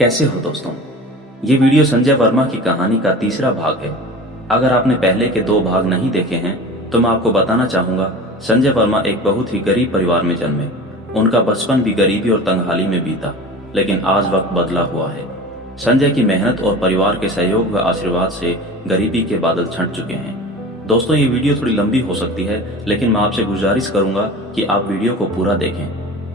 कैसे हो दोस्तों। ये वीडियो संजय वर्मा की कहानी का तीसरा भाग है। अगर आपने पहले के 2 भाग नहीं देखे हैं तो मैं आपको बताना चाहूंगा, संजय वर्मा एक बहुत ही गरीब परिवार में जन्मे। उनका बचपन भी गरीबी और तंगहाली में बीता, लेकिन आज वक्त बदला हुआ है। संजय की मेहनत और परिवार के सहयोग व आशीर्वाद से गरीबी के बादल छंट चुके हैं। दोस्तों, ये वीडियो थोड़ी लंबी हो सकती है, लेकिन मैं आपसे गुजारिश करूंगा कि आप वीडियो को पूरा देखें,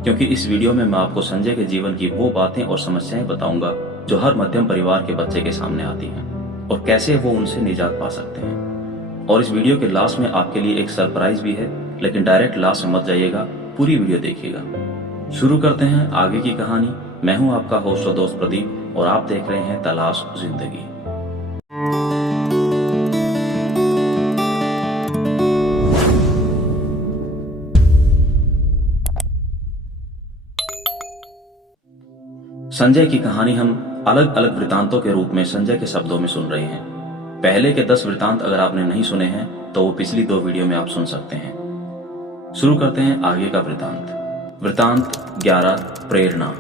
क्योंकि इस वीडियो में मैं आपको संजय के जीवन की वो बातें और समस्याएं बताऊंगा जो हर मध्यम परिवार के बच्चे के सामने आती हैं और कैसे वो उनसे निजात पा सकते हैं। और इस वीडियो के लास्ट में आपके लिए एक सरप्राइज भी है, लेकिन डायरेक्ट लास्ट में मत जाइएगा, पूरी वीडियो देखिएगा। शुरू करते हैं आगे की कहानी। मैं हूं आपका होस्ट और दोस्त प्रदीप और आप देख रहे हैं तलाश जिंदगी। संजय की कहानी हम अलग अलग वृतांतों के रूप में संजय के शब्दों में सुन रहे हैं। पहले के 10 वृतांत अगर आपने नहीं सुने हैं तो वो पिछली 2 वीडियो में आप सुन सकते हैं। शुरू करते हैं आगे का वृतांत। वृतांत 11, प्रेरणा।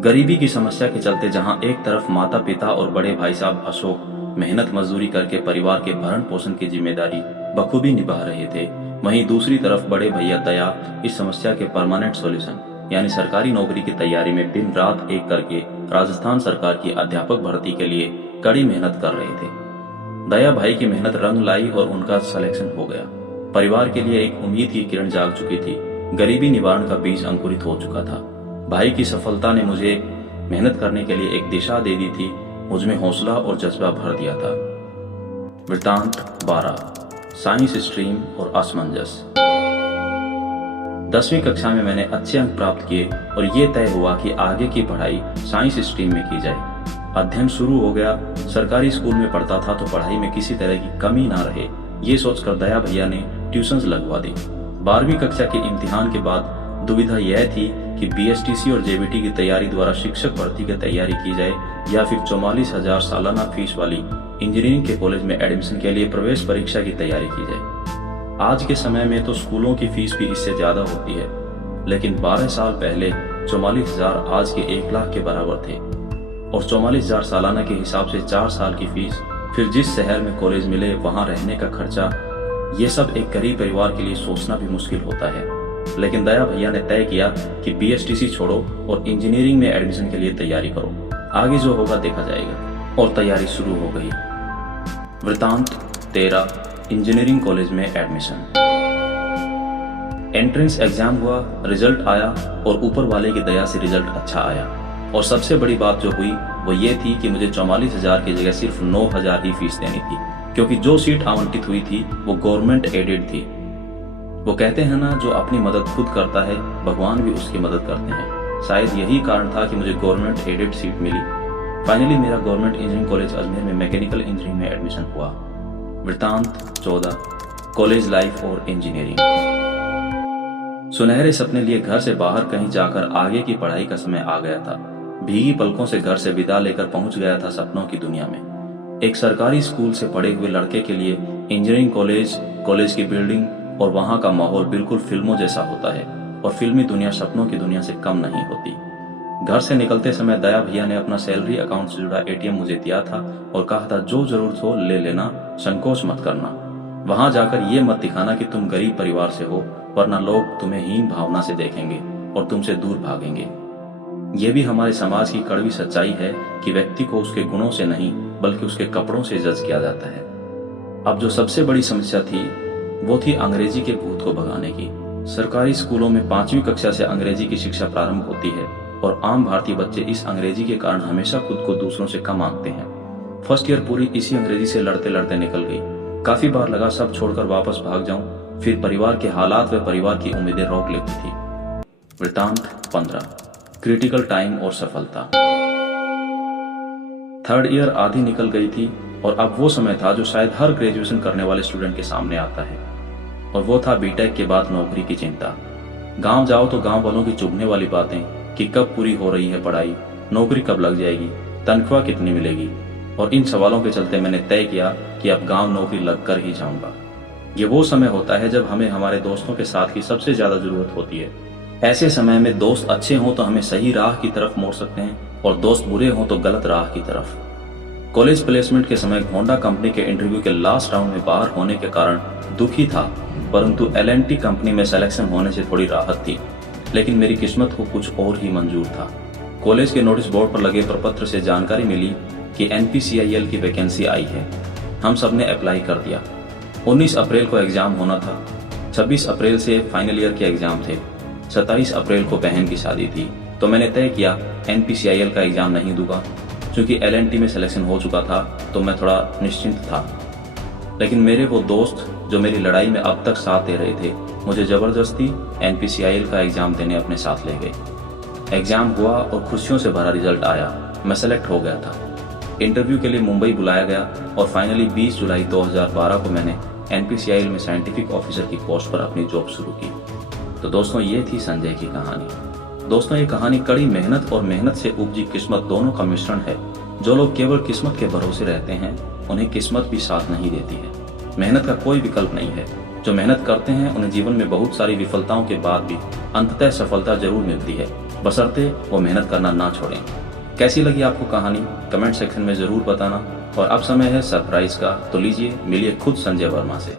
गरीबी की समस्या के चलते जहां एक तरफ माता पिता और बड़े भाई साहब अशोक मेहनत मजदूरी करके परिवार के भरण पोषण की जिम्मेदारी बखूबी निभा रहे थे, वहीं दूसरी तरफ बड़े भैया दया इस समस्या के परमानेंट सॉल्यूशन यानी सरकारी नौकरी की तैयारी में दिन रात एक करके राजस्थान सरकार की अध्यापक भर्ती के लिए कड़ी मेहनत कर रहे थे। दया भाई की मेहनत रंग लाई और उनका सिलेक्शन हो गया। परिवार के लिए एक उम्मीद की किरण जाग चुकी थी। गरीबी निवारण का बीज अंकुरित हो चुका था। भाई की सफलता ने मुझे मेहनत करने के लिए एक दिशा दे दी थी, मुझमें हौसला और जज्बा भर दिया था। वृतांत 12, साइंस स्ट्रीम और असमंजस। 10वीं कक्षा में मैंने अच्छे अंक प्राप्त किए और ये तय हुआ कि आगे की पढ़ाई साइंस स्ट्रीम में की जाए। अध्ययन शुरू हो गया। सरकारी स्कूल में पढ़ता था तो पढ़ाई में किसी तरह की कमी ना रहे, ये सोचकर दया भैया ने ट्यूशंस लगवा दी। 12वीं कक्षा के इम्तिहान के बाद दुविधा यह थी कि बीएसटीसी और जेबीटी की तैयारी द्वारा शिक्षक भर्ती की तैयारी की जाए या फिर 44,000 सालाना फीस वाली इंजीनियरिंग के कॉलेज में एडमिशन के लिए प्रवेश परीक्षा की तैयारी की जाए। आज के समय में तो स्कूलों की फीस भी इससे ज्यादा होती है, लेकिन 12 साल पहले 44,000 आज के 1 लाख के बराबर थे और 44,000 सालाना के हिसाब से 4 साल की फीस, फिर जिस शहर में कॉलेज मिले वहां रहने का खर्चा, ये सब एक गरीब परिवार के लिए सोचना भी मुश्किल होता है। लेकिन दया भैया ने तय किया कि बीएसटीसी छोड़ो और इंजीनियरिंग में एडमिशन के लिए तैयारी करो, आगे जो होगा देखा जाएगा। और तैयारी शुरू हो गई। वृतांत 13, इंजीनियरिंग कॉलेज में एडमिशन। एंट्रेंस एग्जाम हुआ, रिजल्ट आया और ऊपर वाले की दया से रिजल्ट अच्छा आया। और सबसे बड़ी बात जो हुई वो ये थी कि मुझे 44,000 की जगह सिर्फ 9,000 ही फीस देनी थी, क्योंकि जो सीट आवंटित हुई थी वो गवर्नमेंट एडेड थी। वो कहते हैं ना, जो अपनी मदद खुद करता है भगवान भी उसकी मदद करते हैं। शायद यही कारण था कि मुझे गवर्नमेंट एडेड सीट मिली। फाइनली मेरा गवर्नमेंट इंजीनियरिंग कॉलेज अजमेर में मैकेनिकल इंजीनियरिंग में एडमिशन हुआ। वृतांत 14, कॉलेज लाइफ और इंजीनियरिंग। सुनहरे सपने लिए घर से बाहर कहीं जाकर आगे की पढ़ाई का समय आ गया था। भीगी पलकों से घर से विदा लेकर पहुंच गया था सपनों की दुनिया में। एक सरकारी स्कूल से पढ़े हुए लड़के के लिए इंजीनियरिंग कॉलेज की बिल्डिंग और वहां का माहौल बिल्कुल फिल्मों जैसा होता है और फिल्मी दुनिया सपनों की दुनिया से कम नहीं होती। घर से निकलते समय दया भैया ने अपना सैलरी अकाउंट से जुड़ा एटीएम मुझे दिया था और कहा था जो जरूरत हो ले लेना, संकोच मत करना। वहां जाकर ये मत दिखाना कि तुम गरीब परिवार से हो, वरना लोग तुम्हें हीन भावना से देखेंगे और तुमसे दूर भागेंगे। ये भी हमारे समाज की कड़वी सच्चाई है कि व्यक्ति को उसके गुणों से नहीं बल्कि उसके कपड़ों से जज किया जाता है। अब जो सबसे बड़ी समस्या थी वो थी अंग्रेजी के भूत को भगाने की। सरकारी स्कूलों में 5वीं कक्षा से अंग्रेजी की शिक्षा प्रारंभ होती है और आम भारतीय बच्चे इस अंग्रेजी के कारण हमेशा खुद को दूसरों से कम आंकते हैं। फर्स्ट ईयर पूरी इसी अंग्रेजी से लड़ते लड़ते निकल गई। काफी बार लगा सब छोड़कर वापस भाग जाऊं, फिर परिवार के हालात व परिवार की उम्मीदें रोक लेती थी। वृतांत 15, क्रिटिकल टाइम और सफलता। 3rd ईयर आधी निकल गई थी और अब वो समय था जो शायद हर ग्रेजुएशन करने वाले स्टूडेंट के सामने आता है, और वो था बीटेक के बाद नौकरी की चिंता। गांव जाओ तो गांव वालों की चुभने वाली बातें कि कब पूरी हो रही है पढ़ाई, नौकरी कब लग जाएगी, तनख्वाह कितनी मिलेगी। और इन सवालों के चलते मैंने तय किया कि अब गांव नौकरी लगकर ही जाऊंगा। ये वो समय होता है जब हमें हमारे दोस्तों के साथ की सबसे ज्यादा जरूरत होती है। ऐसे समय में दोस्त अच्छे हों तो हमें सही राह की तरफ मोड़ सकते हैं और दोस्त बुरे हों तो गलत राह की तरफ। कॉलेज प्लेसमेंट के समय होंडा कंपनी के इंटरव्यू के लास्ट राउंड में बाहर होने के कारण दुखी था, परंतु एल&टी कंपनी में सिलेक्शन होने से थोड़ी राहत थी। लेकिन मेरी किस्मत को कुछ और ही मंजूर था। कॉलेज के नोटिस बोर्ड पर लगे प्रपत्र से जानकारी मिली कि NPCIL की वैकेंसी आई है। हम सब ने अप्लाई कर दिया। 19 अप्रैल को एग्जाम होना था। 26 अप्रैल से फाइनल ईयर के एग्जाम थे। 27 अप्रैल को बहन की शादी थी, तो मैंने तय किया NPCIL का एग्जाम नहीं दूंगा। चूंकि L&T में सिलेक्शन हो चुका था तो मैं थोड़ा निश्चिंत था। लेकिन मेरे वो दोस्त जो मेरी लड़ाई में अब तक साथ दे रहे थे, मुझे जबरदस्ती NPCIL का एग्जाम देने अपने साथ ले गए। एग्जाम हुआ और खुशियों से भरा रिजल्ट आया। मैं सेलेक्ट हो गया था। इंटरव्यू के लिए मुंबई बुलाया गया और फाइनली 20 जुलाई 2012 को मैंने NPCIL में साइंटिफिक ऑफिसर की पोस्ट पर अपनी जॉब शुरू की। तो दोस्तों, ये थी संजय की कहानी। दोस्तों, ये कहानी कड़ी मेहनत और मेहनत से उपजी किस्मत दोनों का मिश्रण है। जो लोग केवल किस्मत के भरोसे रहते हैं, उन्हें किस्मत भी साथ नहीं देती है। मेहनत का कोई विकल्प नहीं है। जो मेहनत करते हैं उन्हें जीवन में बहुत सारी विफलताओं के बाद भी अंततः सफलता जरूर मिलती है, बशर्ते वो मेहनत करना ना छोड़ें। कैसी लगी आपको कहानी, कमेंट सेक्शन में जरूर बताना। और अब समय है सरप्राइज का, तो लीजिए मिलिए खुद संजय वर्मा से।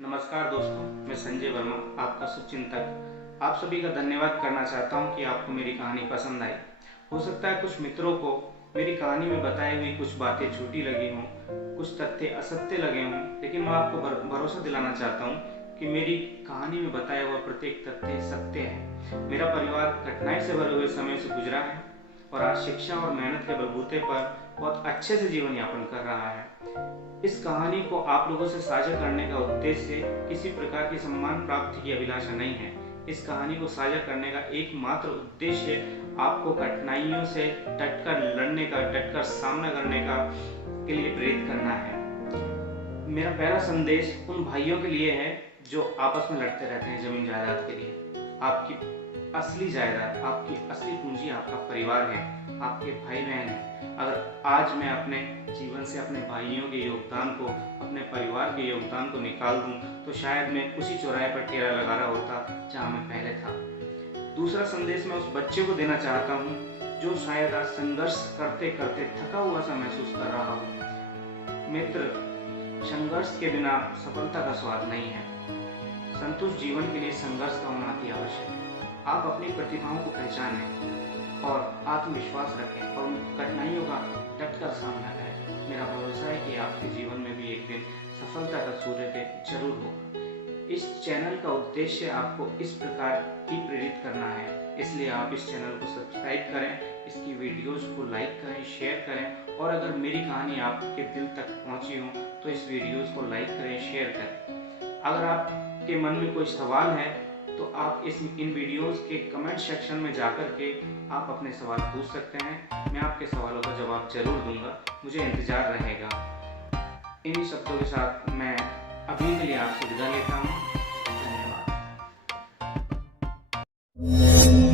नमस्कार दोस्तों, मैं संजय वर्मा, आपका शुभचिंतक। आप सभी का धन्यवाद करना चाहता हूं कि आपको मेरी कहानी पसंद आई। हो सकता है कुछ मित्रों को मेरी कहानी में बताई हुई कुछ बातें झूठी लगी हों, कुछ तथ्य असत्य लगे हों, लेकिन मैं आपको भरोसा दिलाना चाहता हूं कि मेरी कहानी में बताया हुआ प्रत्येक तथ्य सत्य है। मेरा परिवार कठिनाई से भरे हुए समय से गुजरा है और आज शिक्षा और मेहनत के बलबूते पर बहुत अच्छे से जीवन यापन कर रहा है। इस कहानी को आप लोगों से साझा करने का उद्देश्य किसी प्रकार की सम्मान प्राप्ति की अभिलाषा नहीं है। इस कहानी को साझा करने का एकमात्र उद्देश्य आपको कठिनाइयों से डटकर लड़ने का, डटकर सामना करने का के लिए प्रेरित करना है। मेरा पहला संदेश उन भाइयों के लिए है जो आपस में लड़ते रहते हैं जमीन जायदाद के लिए। आपकी असली जायदाद, आपकी असली पूंजी आपका परिवार है, आपके भाई बहन हैं। अगर आज मैं अपने जीवन से अपने भाइयों के योगदान को, अपने परिवार के योगदान को निकाल दूं, तो शायद मैं उसी चौराहे पर ठेला लगा रहा होता जहां मैं पहले था। दूसरा संदेश मैं उस बच्चे को देना चाहता हूं जो शायद आज संघर्ष करते करते थका हुआ सा महसूस कर रहा हो। मित्र, संघर्ष के बिना सफलता का स्वाद नहीं है। संतुष्ट जीवन के लिए संघर्ष का होना अति आवश्यक है। आप अपनी प्रतिभाओं को पहचानें और आत्मविश्वास रखें और उन कठिनाइयों का डटकर सामना करें। मेरा भरोसा है कि आपके जीवन में भी एक दिन सफलता का सूर्योदय जरूर होगा। इस चैनल का उद्देश्य आपको इस प्रकार ही प्रेरित करना है, इसलिए आप इस चैनल को सब्सक्राइब करें, इसकी वीडियोस को लाइक करें, शेयर करें और अगर मेरी कहानी आपके दिल तक पहुंची हो तो इस वीडियोस को लाइक करें, शेयर करें। अगर आपके मन में कोई सवाल है तो आप इन वीडियोस के कमेंट सेक्शन में जाकर के आप अपने सवाल पूछ सकते हैं। मैं आपके सवालों का जवाब जरूर दूंगा, मुझे इंतजार रहेगा। इन्हीं शब्दों के साथ मैं अभी के लिए आपसे विदा लेता हूँ। धन्यवाद।